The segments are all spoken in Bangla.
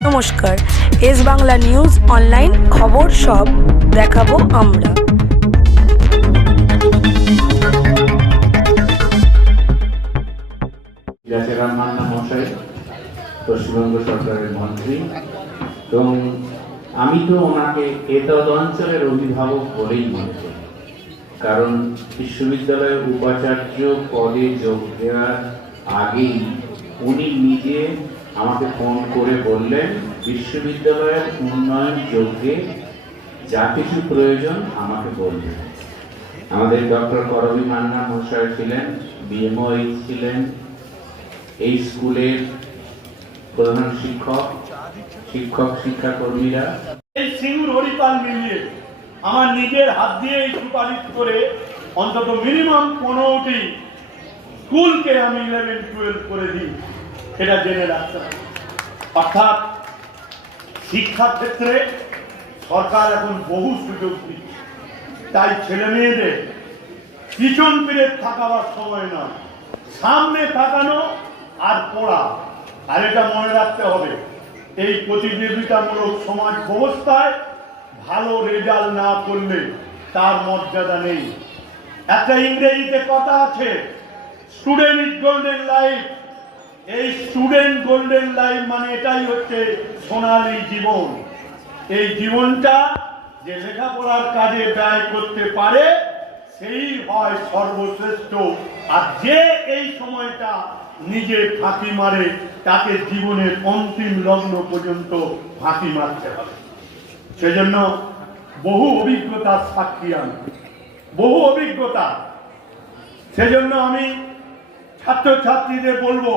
নমস্কার, এস বাংলা নিউজ অনলাইন খবর সব দেখাবো আমরা। জাতিরাম মান্না মশাই পশ্চিমবঙ্গ সরকারের মন্ত্রী, এবং আমি তো ওনাকে এতদ অঞ্চলের অভিভাবক বলেই মনে করি, কারণ বিশ্ববিদ্যালয়ের উপাচার্য পদে যোগ দেওয়ার আগেই উনি নিজে আমাকে ফোন করে বললেন বিশ্ববিদ্যালয়ের উন্নয়ন যজ্ঞে যা কিছু প্রয়োজন আমাকে বলবেন। আমাদের ডক্টর করবী মান্না মহাশয় ছিলেন, বিএমও ছিলেন, এই স্কুলের প্রধান শিক্ষাকর্মীরা এই সিঙ্গুর হরিপাল মিলিয়ে আমার নিজের হাত দিয়ে সুপারিশ করে অন্তত মিনিমাম 15টি স্কুলকে আমি 11-12 করে দিই, এটা জেনে রাখতে হবে। অর্থাৎ শিক্ষা ক্ষেত্রে সরকার এখন বহু সুযোগ দিচ্ছে, তাই ছেলে মেয়েদের পিছন ফিরে থাকাবার সময় নয়, সামনে তাকানো আর পড়া। আর এটা মনে রাখতে হবে, এই প্রতিযোগিতামূলক সমাজ ব্যবস্থায় ভালো রেজাল্ট না করলে তার মর্যাদা নেই। একটা ইংরেজিতে কথা আছে, স্টুডেন্ট ইজ গোল্ডেন লাইফ। এই স্টুডেন্ট গোল্ডেন লাইফ মানে এটাই হচ্ছে সোনালী জীবন। এই জীবনটা যে লেখাপড়ার কাজে ব্যয় করতে পারে সেই হয় সর্বশ্রেষ্ঠ, আর যে এই সময়টা নিজে ফাঁকি মারে তাকে জীবনের অন্তিম লগ্ন পর্যন্ত ফাঁকি মারতে হবে। সেজন্য বহু অভিজ্ঞতার সাক্ষী আমি, বহু অভিজ্ঞতা। সেজন্য আমি ছাত্রছাত্রীদের বলবো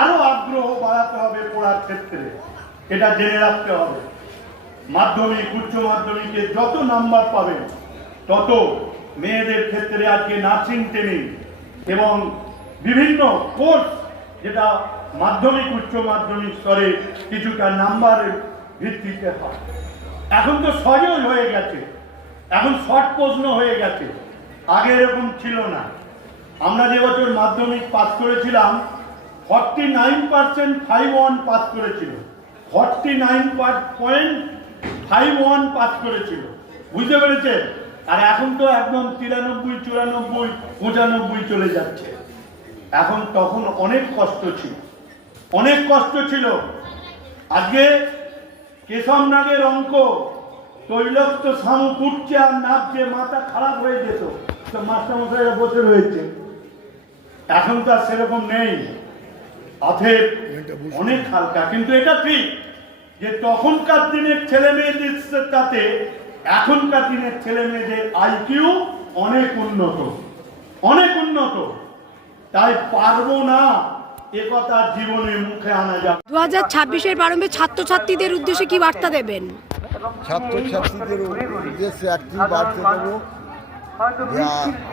আরো আগ্রহ বাড়াতে হবে পড়ার ক্ষেত্রে, এটা জেনে রাখতে হবে। মাধ্যমিক উচ্চ মাধ্যমিকে যত নাম্বার পাবেন তত মেয়েদের ক্ষেত্রে আজকে নার্সিং ট্রেনিং এবং বিভিন্ন কোর্স, যেটা মাধ্যমিক উচ্চ মাধ্যমিক স্তরে কিছুটা নাম্বারের ভিত্তিতে হয়। এখন তো সহজ হয়ে গেছে, এখন শর্ট প্রশ্ন হয়ে গেছে, আগে এরকম ছিল না। আমরা যে বছর মাধ্যমিক পাস করেছিলাম 49% 51 পাস করেছিল, 49.51 পাস করেছিল, বুঝতে পেরেছে? আর এখন তো একদম 93, 94, 95 চলে যাচ্ছে। এখন তখন অনেক কষ্ট ছিল, অনেক কষ্ট ছিল। আজকে কেশব নাগের অঙ্ক তৈলক্ত সামু কুটছে আর নাচছে, মাথা খারাপ হয়ে যেত, তো মাস্টারমশাইরা বসে রয়েছে। এখন তো আর সেরকম নেই, অথেব অনেক হালকা। কিন্তু এটা ঠিক যে তখনকার দিনের ছেলে মেয়েদের সাথে এখনকার দিনের ছেলে মেয়েদের আইকিউ অনেক উন্নত, অনেক উন্নত। তাই পারবো না এ কথা জীবনে মুখে আনা যাবে। 2026-এর প্রারম্ভে ছাত্রছাত্রীদের উদ্দেশ্যে কি বার্তা দেবেন? ছাত্রছাত্রীদের উদ্দেশ্যে একটি বার্তা দেবো,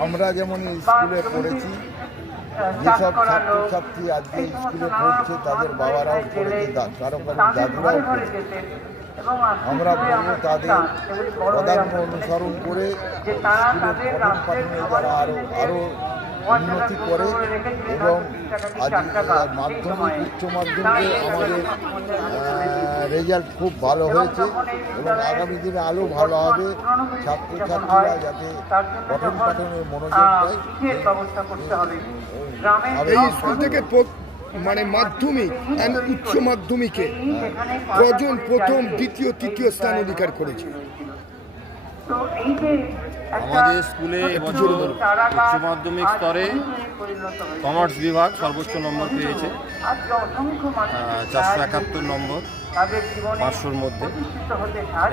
আমরা যেমন স্কুলে পড়েছি, যেসব ছাত্রছাত্রী আজকে স্কুলে পড়ছে তাদের বাবারাও পড়েছে, কারো কারো দাদুরাও পড়েছে। আমরা বলবো তাদের পদাঙ্ক অনুসরণ করে স্কুলের পঠন পাঠনে যারা আরও উন্নতি করে, এবং আজকে মাধ্যমিক উচ্চ মাধ্যমিকে আমাদের রেজাল্ট খুব ভালো হয়েছে এবং আগামী দিনে আরও ভালো হবে। ছাত্রছাত্রীরা যাতে পঠন পাঠনে মনোযোগ দেয়। এই স্কুল থেকে মানে মাধ্যমিক আর উচ্চ মাধ্যমিকে কজন প্রথম, দ্বিতীয়, তৃতীয় স্থান অধিকার করেছে? আমাদের স্কুলে এবছর উচ্চ মাধ্যমিক স্তরে কমার্স বিভাগ সর্বোচ্চ নম্বর পেয়েছে, 471 নম্বর 500-র মধ্যে,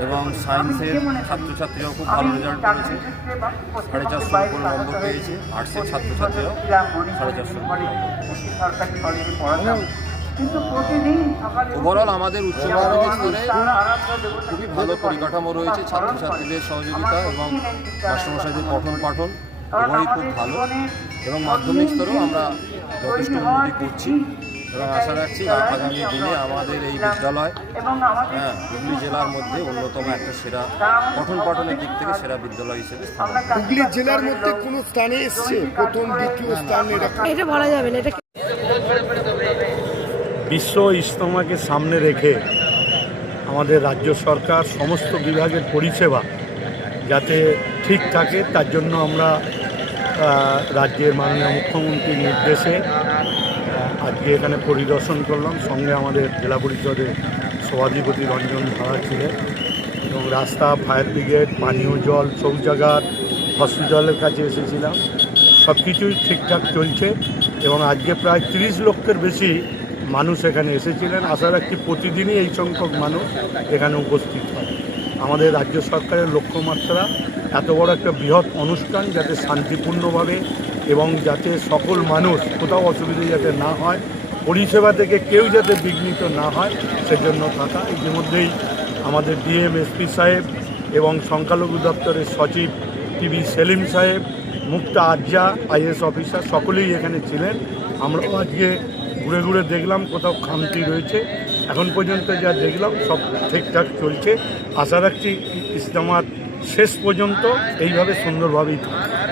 এবং সায়েন্সের ছাত্রছাত্রীরাও খুব ভালো রেজাল্ট করেছে, 450 উপর নম্বর পেয়েছে। আর্টসের ছাত্রছাত্রীরাও 450 নম্বর। ওভারঅল আমাদের উচ্চ মাধ্যমিক স্তরে খুবই ভালো পরিকাঠামো রয়েছে, ছাত্রছাত্রীদের সহযোগিতা এবং মাস্টারমশাইদের পঠন পাঠন উভয়ই খুব ভালো, এবং মাধ্যমিক স্তরেও আমরা যথেষ্ট উন্নতি করছি এবং আশা রাখছি আগামী দিনে আমাদের এই বিদ্যালয় হুগলি জেলার মধ্যে অন্যতম একটা সেরা পঠন পাঠনের দিক থেকে সেরা বিদ্যালয় হিসেবে স্থান। হুগলি জেলার মধ্যে কোনো স্থানে এসছে প্রথম, দ্বিতীয় স্থান? এটা বলা যাবে না। এটা বিশ্ব ইজতেমাকে সামনে রেখে আমাদের রাজ্য সরকার সমস্ত বিভাগের পরিষেবা যাতে ঠিক থাকে তার জন্য আমরা রাজ্যের মাননীয় মুখ্যমন্ত্রীর নির্দেশে আজকে এখানে পরিদর্শন করলাম। সঙ্গে আমাদের জেলা পরিষদের সভাধিপতি রঞ্জন ধারা ছিলেন এবং রাস্তা, ফায়ার ব্রিগেড, পানীয় জল, শৌচাগার, হসপিটালের কাছে এসেছিলাম। সব কিছুই ঠিকঠাক চলছে এবং আজকে প্রায় 30 লক্ষের বেশি মানুষ এখানে এসেছিলেন। আশা রাখছি প্রতিদিনই এই সংখ্যক মানুষ এখানে উপস্থিত হয়। আমাদের রাজ্য সরকারের লক্ষ্যমাত্রা এত বড় একটা বৃহৎ অনুষ্ঠান যাতে শান্তিপূর্ণভাবে এবং যাতে সকল মানুষ কোথাও অসুবিধা যাতে না হয়, পরিষেবা থেকে কেউ যাতে বিঘ্নিত না হয় সেজন্য থাকা। ইতিমধ্যেই আমাদের ডিএম, এসপি সাহেব এবং সংখ্যালঘু দপ্তরের সচিব টিবি সেলিম সাহেব, মুক্তা আজ্জা আইএস অফিসার সকলেই এখানে ছিলেন। আমরাও আজকে ঘুরে ঘুরে দেখলাম কোথাও খামতি রয়েছে। এখন পর্যন্ত যা দেখলাম সব ঠিকঠাক চলছে। আশা রাখছি ইজতেমা শেষ পর্যন্ত এইভাবে সুন্দরভাবেই থাকবে।